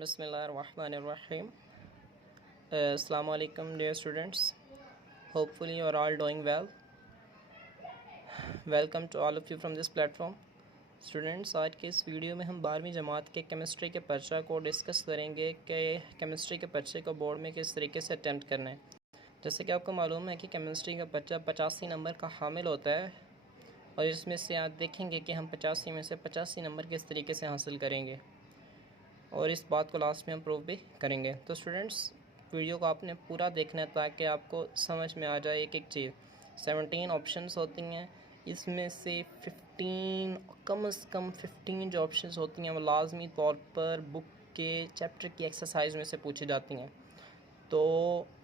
Bismillahirrahmanirrahim. Assalamu alaikum dear students. Hopefully you are all doing well. Welcome to all of you from this platform. Students, आज के इस video में हम 12वीं जमात के केमिस्ट्री के पर्चा को डिस्कस करेंगे कि केमिस्ट्री के पर्चे को बोर्ड में किस तरीके से अटैम्प्ट करना है। जैसे कि आपको मालूम है कि केमिस्ट्री का पर्चा 85 नंबर का हामिल होता है और इसमें से आप देखेंगे कि हम 85 में से 85 नंबर किस तरीके से हासिल करेंगे और इस बात को लास्ट में हम प्रूव भी करेंगे। तो स्टूडेंट्स, वीडियो को आपने पूरा देखना है ताकि आपको समझ में आ जाए एक एक चीज़। 17 ऑप्शंस होती हैं, इसमें से 15 कम से कम 15 जो ऑप्शंस होती हैं वो लाजमी तौर पर बुक के चैप्टर की एक्सरसाइज में से पूछी जाती हैं। तो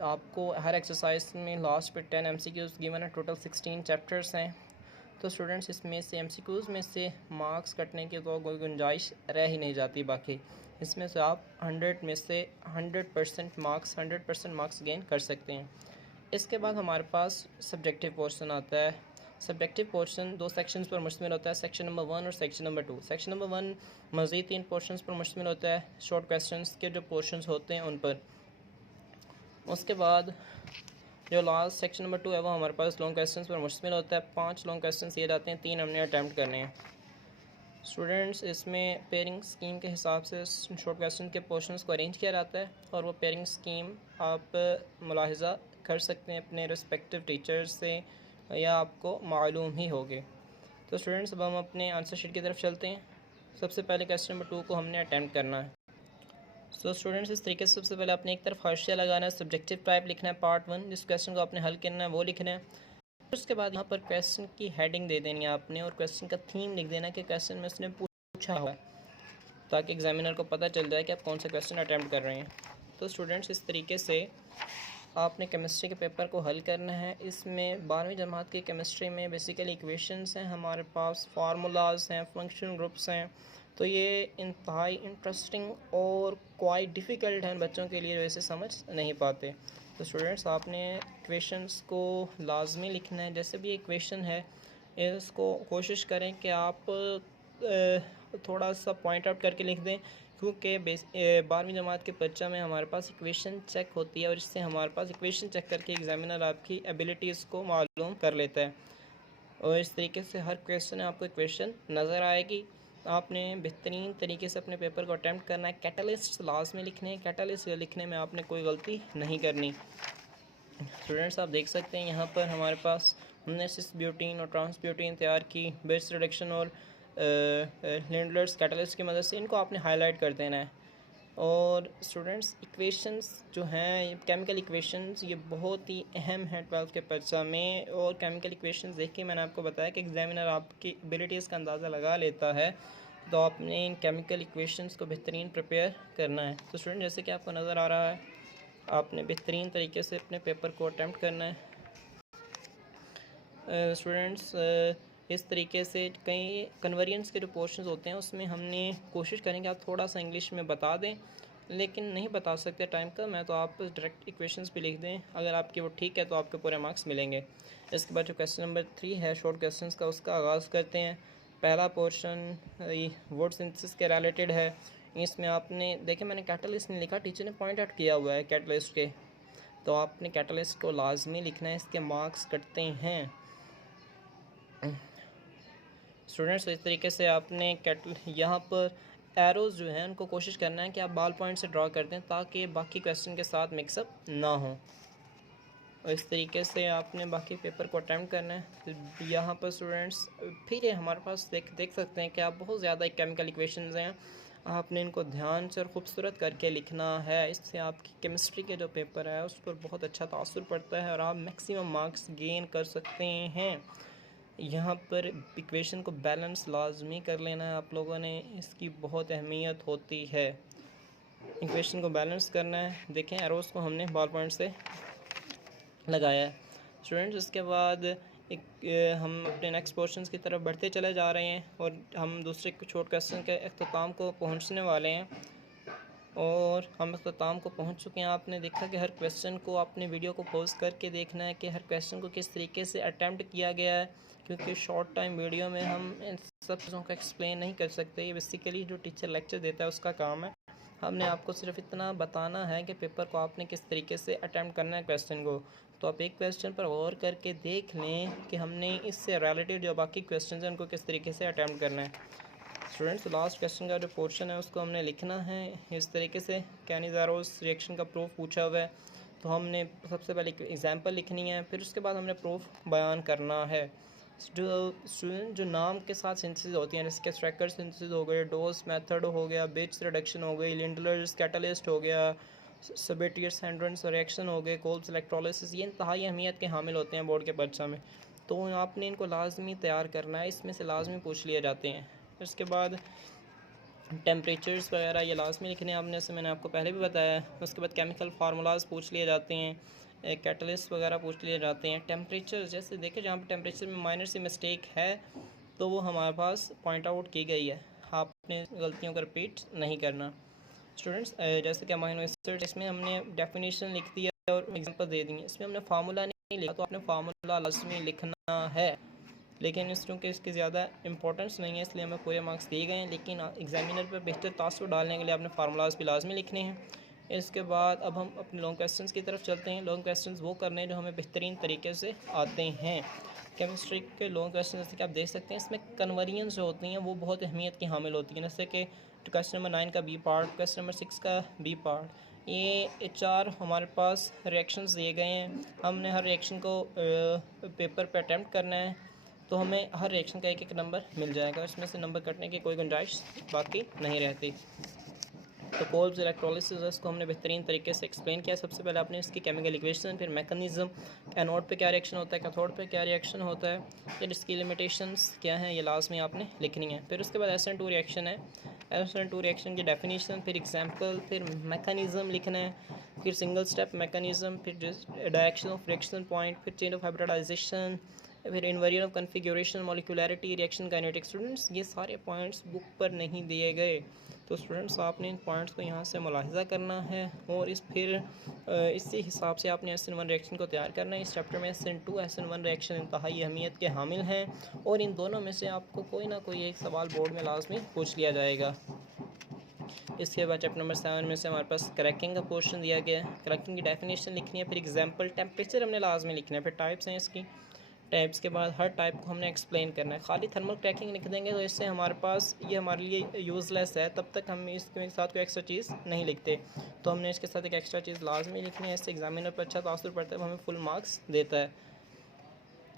आपको हर एक्सरसाइज में लास्ट पे 10 MCQs गिवन है। टोटल 16 चैप्टर्स हैं। तो स्टूडेंट्स, इसमें से MCQs में से मार्क्स कटने की तो कोई गुंजाइश रह ही नहीं जाती। बाकी इसमें से आप 100 में से 100% मार्क्स गेन कर सकते हैं। इसके बाद हमारे पास सब्जेक्टिव पोर्शन आता है। सब्जेक्टिव पोर्शन 2 सेक्शंस पर मुश्तमिल होता है, सेक्शन नंबर 1 और सेक्शन नंबर 2। सेक्शन नंबर 1 मज़ीद 3 पोर्शंस पर मुश्तमिल होता है, शॉर्ट क्वेश्चंस के जो पोर्शंस होते हैं उन पर। उसके बाद जो लास्ट सेक्शन नंबर 2 है वो हमारे पास लॉन्ग क्वेश्चंस पर मुश्तमिल होता है। 5 लॉन्ग क्वेश्चंस दिए जाते हैं, 3 हमने अटैम्प्ट करने हैं। स्टूडेंट्स, इसमें पेयरिंग स्कीम के हिसाब से शॉर्ट क्वेश्चन के पोर्शंस को अरेंज किया जाता है और वो पेयरिंग स्कीम आप मुलाहिज़ा कर सकते हैं अपने रिस्पेक्टिव टीचर्स से या आपको मालूम ही होगी। तो स्टूडेंट्स, अब हम अपने आंसर शीट की तरफ चलते हैं। सबसे पहले क्वेश्चन नंबर 2 को हमने अटैम्प्ट करना है। सो स्टूडेंट्स, इस तरीके से सबसे पहले आपने एक तरफ हाशिया लगाना है, सब्जेक्टिव टाइप लिखना है पार्ट 1, जिस क्वेश्चन को आपने हल करना है वो लिखना है। उसके बाद यहाँ पर क्वेश्चन की हेडिंग दे देनी है आपने और क्वेश्चन का थीम लिख देना है कि क्वेश्चन में उसने पूछा हुआ है, ताकि एग्जामिनर को पता चल जाए कि आप कौन सा क्वेश्चन अटैम्प्ट कर रहे हैं। तो स्टूडेंट्स, इस तरीके से आपने केमिस्ट्री के पेपर को हल करना है। इसमें 12वीं जमात की केमिस्ट्री में बेसिकली इक्वेशंस हैं, हमारे पास फार्मूलाज हैं, फंक्शन ग्रुप्स हैं। तो ये इंतहाई इंटरेस्टिंग और क्वाइट डिफ़िकल्ट हैं, बच्चों के लिए वैसे समझ नहीं पाते। तो स्टूडेंट्स, आपने इक्वेशंस को लाजमी लिखना है। जैसे भी इक्वेशन है इसको कोशिश करें कि आप थोड़ा सा पॉइंट आउट करके लिख दें, क्योंकि 12वीं जमात के पर्चा में हमारे पास इक्वेशन चेक होती है और इससे हमारे पास इक्वेशन चेक करके एग्जामिनर आपकी एबिलिटीज़ को मालूम कर लेता है और इस तरीके से हर क्वेश्चन में आपको इक्वेशन नज़र आएगी। आपने बेहतरीन तरीके से अपने पेपर को अटैम्प्ट करना है। कैटलिस्ट लाजमी लिखने हैं, कैटलिस्ट लिखने में आपने कोई गलती नहीं करनी। स्टूडेंट्स, आप देख सकते हैं यहाँ पर हमारे पास हमने सिस ब्यूटीन और ट्रांस ब्यूटीन तैयार की बेस रिडक्शन और लिंडलर्स कैटलिस्ट की मदद से। इनको आपने हाईलाइट कर देना है। और स्टूडेंट्स, इक्वेशंस जो हैं केमिकल इक्वेशंस ये बहुत ही अहम है 12th के पर्चा में। और केमिकल इक्वेशंस देख के मैंने आपको बताया कि एग्जामिनर आपकी एबिलिटीज़ का अंदाज़ा लगा लेता है, तो आपने इन केमिकल इक्वेशंस को बेहतरीन प्रिपेयर करना है। तो स्टूडेंट, जैसे कि आपको नज़र आ रहा है, आपने बेहतरीन तरीके से अपने पेपर को अटैम्प्ट करना है। स्टूडेंट्स, इस तरीके से कई कन्वर्जेंस के जो पोर्शंस होते हैं उसमें हमने कोशिश करेंगे आप थोड़ा सा इंग्लिश में बता दें, लेकिन नहीं बता सकते टाइम का मैं, तो आप डायरेक्ट इक्वेशंस भी लिख दें। अगर आपके वो ठीक है तो आपके पूरे मार्क्स मिलेंगे। इसके बाद जो क्वेश्चन नंबर 3 है शॉर्ट क्वेश्चंस का, उसका आगाज़ करते हैं। पहला पोर्शन वर्ड सिंथेसिस के रिलेटेड है। इसमें आपने देखें, मैंने कैटलिस्ट नहीं लिखा, टीचर ने पॉइंट आउट किया हुआ है कैटलिस्ट के, तो आपने कैटलिस्ट को लाजमी लिखना है, इसके मार्क्स कटते हैं। स्टूडेंट्स, इस तरीके से आपने यहाँ पर एरोज़ जो हैं उनको कोशिश करना है कि आप बॉल पॉइंट से ड्रॉ कर दें ताकि बाकी क्वेश्चन के साथ मिक्सअप ना हो। और इस तरीके से आपने बाकी पेपर को अटैम्प्ट करना है। यहाँ पर स्टूडेंट्स फिर हमारे पास देख सकते हैं कि आप बहुत ज़्यादा केमिकल इक्वेशंस हैं, आपने इनको ध्यान से और ख़ूबसूरत करके लिखना है। इससे आपकी केमिस्ट्री के जो पेपर है उस पर बहुत अच्छा तासुर पड़ता है और आप मैक्सिमम मार्क्स गेन कर सकते हैं। यहाँ पर इक्वेशन को बैलेंस लाजमी कर लेना है आप लोगों ने, इसकी बहुत अहमियत होती है। इक्वेशन को बैलेंस करना है। देखें, एरोज़ को हमने बॉल पॉइंट से लगाया है। स्टूडेंट्स, इसके बाद हम अपने नेक्स्ट पोर्शंस की तरफ बढ़ते चले जा रहे हैं और हम दूसरे शॉर्ट क्वेश्चन के अख्ताम को पहुँचने वाले हैं और हम अख्ताम को पहुंच चुके हैं। आपने देखा कि हर क्वेश्चन को आपने वीडियो को पॉज करके देखना है कि हर क्वेश्चन को किस तरीके से अटैम्प्ट किया गया है, क्योंकि शॉर्ट टाइम वीडियो में हम इन सब चीज़ों को एक्सप्लेन नहीं कर सकते। ये बेसिकली जो टीचर लेक्चर देता है उसका काम है। हमने आपको सिर्फ इतना बताना है कि पेपर को आपने किस तरीके से अटैम्प्ट करना है क्वेश्चन को। तो आप एक क्वेश्चन पर गौर करके देख लें कि हमने इससे रिलेटेड जो बाकी क्वेश्चन हैं उनको किस तरीके से अटैम्प्ट करना है। स्टूडेंट्स, लास्ट क्वेश्चन का जो पोर्शन है उसको हमने लिखना है इस तरीके से। कैनिज़ारोस रिएक्शन का प्रूफ पूछा हुआ है, तो हमने सबसे पहले एक एग्जांपल लिखनी है, फिर उसके बाद हमने प्रूफ बयान करना है। जो स्टूडेंट जो नाम के साथ सिंथेसिस होती हैं, जैसे कि स्ट्रैकर सिंथेसिस हो गया, डोस मेथड हो गया, बेच रिडक्शन हो गई, लिंडलर्स कैटलिस्ट हो गया, सबेटियर्स हैंड्रेंस रिएक्शन हो गए, कोल्ब्स इलेक्ट्रोलिसिस, ये इंतहाई अहमियत के हामिल होते हैं बोर्ड के परीक्षा में। तो आपने इनको लाजमी तैयार करना है, इसमें से लाजमी पूछ लिए जाते हैं। उसके बाद टेम्परेचर्स वगैरह ये लाजमी लिखने हैं आपने, जैसे मैंने आपको पहले भी बताया। उसके बाद केमिकल फार्मूलाज पूछ लिए जाते हैं, कैटलिस्ट वगैरह पूछ लिए जाते हैं। टेम्परेचर जैसे देखें, जहाँ पर टेम्परेचर में माइनर सी मिस्टेक है तो वो हमारे पास पॉइंट आउट की गई है, आपने गलतियों को रिपीट नहीं करना। स्टूडेंट्स, जैसे कि अमीनो एसिड, इसमें हमने डेफिनेशन लिख दिया और एग्जांपल दे दिए। इसमें हमने फार्मूला नहीं लिखा, तो आपने फार्मूला लाजमी लिखना है, लेकिन इस चूँकि इसकी ज़्यादा इंपॉर्टेंस नहीं है इसलिए हमें पूरे मार्क्स दिए गए हैं। लेकिन एग्जामिनर पर बेहतर तासुर डालने के लिए आपने फार्मूलाज भी लाजमी लिखने हैं। इसके बाद अब हम अपने लॉन्ग क्वेश्चंस की तरफ चलते हैं। लॉन्ग क्वेश्चंस वो करने हैं जो हमें बेहतरीन तरीके से आते हैं। केमिस्ट्री के लॉन्ग क्वेश्चन जैसे कि आप देख सकते हैं, इसमें कन्वर्जन जो होती हैं वो बहुत अहमियत की हामिल होती हैं। जैसे कि क्वेश्चन नंबर 9 का बी पार्ट, क्वेश्चन नंबर 6 का बी पार्ट, ये 4 हमारे पास रिएक्शंस दिए गए हैं। हमने हर रिएक्शन को पेपर पे अटैम्प्ट करना है, तो हमें हर रिएक्शन का एक एक नंबर मिल जाएगा, इसमें से नंबर कटने की कोई गुंजाइश बाकी नहीं रहती। तो कोल्ब्स इलेक्ट्रोलिसिस इसको हमने बेहतरीन तरीके से एक्सप्लेन किया। सबसे पहले आपने इसकी केमिकल इक्वेशन, फिर मैकेनिज्म, एनोड पे क्या रिएक्शन होता है, कैथोड पे क्या रिएक्शन होता है, फिर इसकी लिमिटेशंस क्या हैं, ये लाजमी आपने लिखनी है। फिर उसके बाद SN2 रिएक्शन है, SN2 रिएक्शन की डेफिनेशन, फिर एग्जांपल, फिर मैकेनिज्म लिखना है, फिर सिंगल स्टेप मैकेनिज्म, फिर डायरेक्शन ऑफ रिएक्शन पॉइंट, फिर चेन ऑफ हाइब्रिडाइजेशन, फिर invariant of configuration, molecularity, reaction kinetics. Students, ये सारे पॉइंट्स बुक पर नहीं दिए गए, तो स्टूडेंट्स आपने इन पॉइंट्स को यहाँ से मुलाहिज़ा करना है और इसी हिसाब से आपने SN1 रिएक्शन को तैयार करना है। इस चैप्टर में SN2 SN1 रिएक्शन इंतहाई अहमियत के हामिल हैं और इन दोनों में से आपको कोई ना कोई एक सवाल बोर्ड में लाजमी पूछ लिया जाएगा। इसके बाद चैप्टर नंबर 7 में से हमारे पास क्रैकिंग का पोर्शन दिया गया है। क्रैकिंग की डेफिनेशन लिखनी है, फिर एग्जांपल, टेम्परेचर हमने लाजमी लिखना है, फिर टाइप्स हैं इसकी। टाइप्स के बाद हर टाइप को हमने एक्सप्लेन करना है। खाली थर्मल क्रैकिंग लिख देंगे तो इससे हमारे पास ये हमारे लिए यूज़लेस है, तब तक हम इसके साथ कोई एक्स्ट्रा चीज़ नहीं लिखते। तो हमने इसके साथ एक एक्स्ट्रा चीज़ लाजमी लिखनी है, इससे एग्जामिनर पर अच्छा तासुर पड़ता है, वो हमें फुल मार्क्स देता है।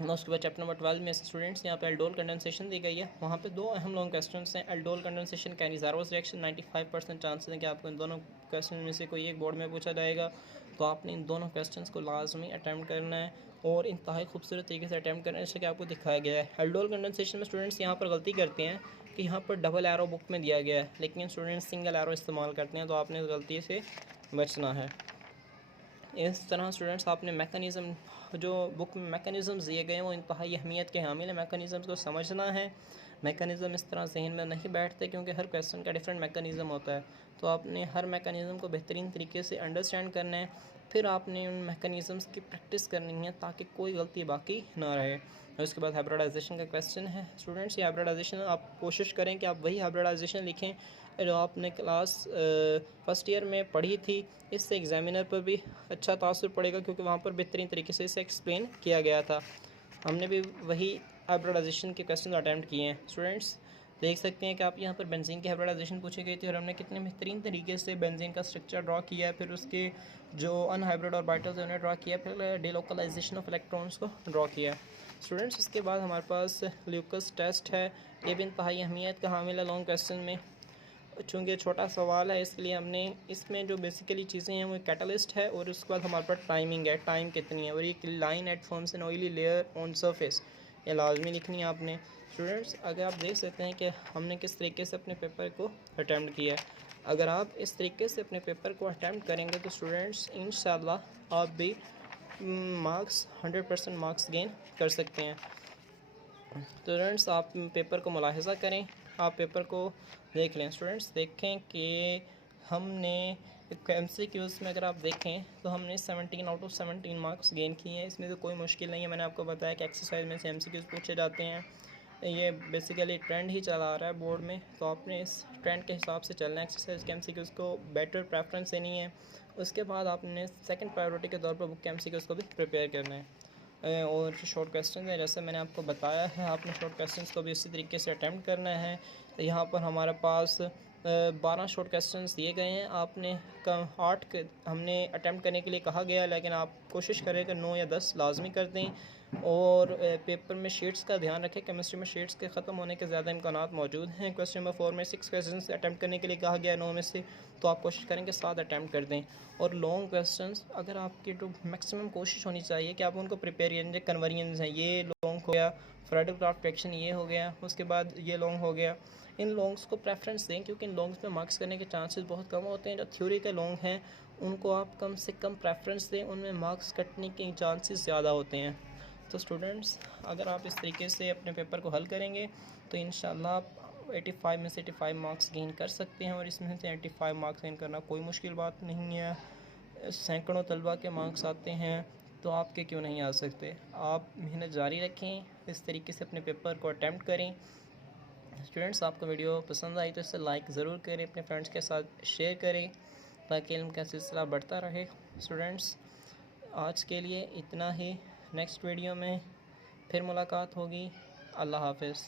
उसके बाद चैप्टर नंबर 12 में स्टूडेंट्स यहाँ पे एल्डोल कंडेंसेशन दी गई है। वहाँ पे दो अहम लॉन्ग क्वेश्चन हैं। एल्डोल कंडेंसेशन कैनिज़ारोस रिएक्शन, 95% चांसेस हैं कि आपको इन दोनों क्वेश्चन में से कोई एक बोर्ड में पूछा जाएगा, तो आपने इन दोनों क्वेश्चन को लाजमी अटैम्प्ट करना है और इंतहाई खूबसूरत तरीके से अटैम्प्ट करना है, जैसे कि आपको दिखाया गया है। एल्डोल कंडेंसेशन में स्टूडेंट्स यहाँ पर गलती करते हैं कि यहाँ पर डबल एरो बुक में दिया गया है, लेकिन स्टूडेंट्स सिंगल एरो इस्तेमाल करते हैं, तो आपने गलती से बचना है। इस तरह स्टूडेंट्स आपने मैकेनिज़्म, जो बुक में मैकेनिज़म्स दिए गए हैं वो इंतहाई अहमियत के हामिल है, मैकेनिज़म्स को समझना है। मैकेनिज़्म इस तरह जहन में नहीं बैठते क्योंकि हर क्वेश्चन का डिफरेंट मैकेनिज़्म होता है, तो आपने हर मैकेनिज़्म को बेहतरीन तरीके से अंडरस्टैंड करना है। फिर आपने उन मैकेनिज़म्स की प्रैक्टिस करनी है ताकि कोई गलती बाकी ना रहे। और उसके बाद हाइब्रिडाइजेशन का क्वेश्चन है। स्टूडेंट्स, ये हाइब्रिडाइजेशन आप कोशिश करें कि आप वही हाइब्रिडाइजेशन लिखें जो आपने क्लास फर्स्ट ईयर में पढ़ी थी, इससे एग्जामिनर पर भी अच्छा तासुर पड़ेगा क्योंकि वहाँ पर बेहतरीन तरीके से इसे एक्सप्लेन किया गया था। हमने भी वही हाइब्रिडाइजेशन के क्वेश्चन अटैम्प्ट किए हैं। स्टूडेंट्स देख सकते हैं कि आप यहाँ पर बेंजीन की हाइब्रिडाइजेशन पूछी गई थी और हमने कितने बेहतरीन तरीके से बेंजीन का स्ट्रक्चर ड्रॉ किया है, फिर उसके जो अनहाइब्रिड ऑर्बिटल्स उन्हें ड्रॉ किया, फिर डिलोकलाइजेशन ऑफ इलेक्ट्रॉन्स को ड्रॉ किया। स्टूडेंट्स, इसके बाद हमारे पास ल्यूकस टेस्ट है, ये भी इंतहाई अहमियत का हामिल है लॉन्ग क्वेश्चन में। चूँकि छोटा सवाल है इसलिए हमने इसमें जो बेसिकली चीज़ें हैं वो कैटलिस्ट है और उसके बाद हमारे पास टाइमिंग है, टाइम कितनी है, और ये line at forms an oily layer on surface, ये लाजमी लिखनी है आपने। स्टूडेंट्स, अगर आप देख सकते हैं कि हमने किस तरीके से अपने पेपर को अटैम्प्ट किया है, अगर आप इस तरीके से अपने पेपर को अटैम्प्ट करेंगे तो स्टूडेंट्स इंशाल्लाह आप भी मार्क्स 100% मार्क्स गेन कर सकते हैं। स्टूडेंट्स, आप पेपर को मुलाहिज़ा करें, आप पेपर को देख लें। स्टूडेंट्स देखें कि हमने MCQs में अगर आप देखें तो हमने 17 आउट ऑफ 17 मार्क्स गेन किए हैं, इसमें तो कोई मुश्किल नहीं है। मैंने आपको बताया कि एक्सरसाइज में से MCQs पूछे जाते हैं। ये बेसिकली ट्रेंड ही चला आ रहा है बोर्ड में, तो आपने इस ट्रेंड के हिसाब से चलना है। एक्सरसाइज के MCQs को बेटर प्रेफरेंस देनी है। उसके बाद आपने सेकंड प्रायोरिटी के तौर पर बुक के MCQs को भी प्रिपेयर करना है। और शॉर्ट क्वेश्चन है, जैसे मैंने आपको बताया है, आपने शॉर्ट क्वेश्चंस को भी इसी तरीके से अटैम्प्ट करना है। तो यहाँ पर हमारे पास 12 शॉर्ट क्वेश्चंस दिए गए हैं। आपने कम 8 हमने अटैम्प्ट करने के लिए कहा गया, लेकिन आप कोशिश करें कि 9 या 10 लाजमी कर दें। और पेपर में शीट्स का ध्यान रखें। केमिस्ट्री में शीट्स के ख़त्म होने के ज़्यादा इम्कानात मौजूद हैं। क्वेश्चन नंबर 4 में 6 क्वेश्चन अटैम्प्ट करने के लिए कहा गया 9 में से, तो आप कोशिश करें कि 7 अटैम्प्ट कर दें। और लॉन्ग क्वेश्चंस अगर आपकी तो मैक्सिमम कोशिश होनी चाहिए कि आप उनको प्रिपेयर करें। कन्वर्जन्स हैं, ये लॉन्ग हो गया, फ्रेडल क्राफ्ट फ्रैक्शन ये हो गया, उसके बाद ये लॉन्ग हो गया। इन लॉन्ग्स को प्रेफरेंस दें, क्योंकि इन लॉन्ग्स में मार्क्स करने के चांसेस बहुत कम होते हैं। जो थ्योरी के लॉन्ग हैं उनको आप कम से कम प्रेफरेंस दें, उनमें मार्क्स कटने के चांसेस ज़्यादा होते हैं। तो स्टूडेंट्स, अगर आप इस तरीके से अपने पेपर को हल करेंगे तो इंशाल्लाह आप 85 में से 85 मार्क्स गेन कर सकते हैं। और इसमें से 85 मार्क्स गेन करना कोई मुश्किल बात नहीं है। सैकड़ों तलबा के मार्क्स आते हैं, तो आपके क्यों नहीं आ सकते। आप मेहनत जारी रखें, इस तरीके से अपने पेपर को अटैम्प्ट करें। स्टूडेंट्स, आपको वीडियो पसंद आई तो इसे लाइक ज़रूर करें, अपने फ्रेंड्स के साथ शेयर करें, ताकि इल्म का सिलसिला बढ़ता रहे। स्टूडेंट्स, आज के लिए इतना ही। नेक्स्ट वीडियो में फिर मुलाकात होगी। अल्लाह हाफ़िज़।